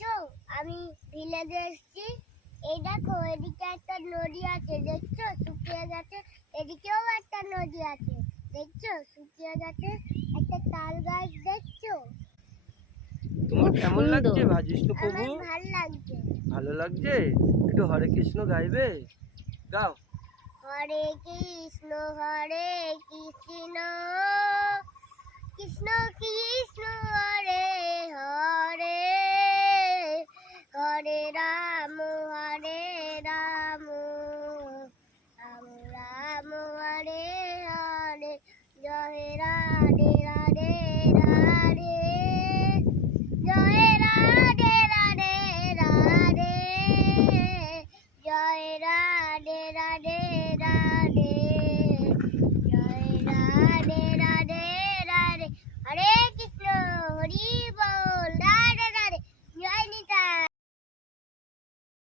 দেখছো আমি ভিলেজে এসেছি। এই দেখো এদিকে একটা নদী আছে, দেখছো শুকিয়ে গেছে। এদিকেও একটা নদী আছে, দেখছো শুকিয়ে গেছে। একটা তাল গাছ দেখছো। তোমার কেমন সুন্দর। লাগছে ভাজিষ্ণু প্রভু? আমার ভাল লাগছে। ভালো লাগছে? একটু হরে কৃষ্ণ গাইবে? গাও। হরে কৃষ্ণ কৃষ্ণ কৃষ্ণ হরে হরে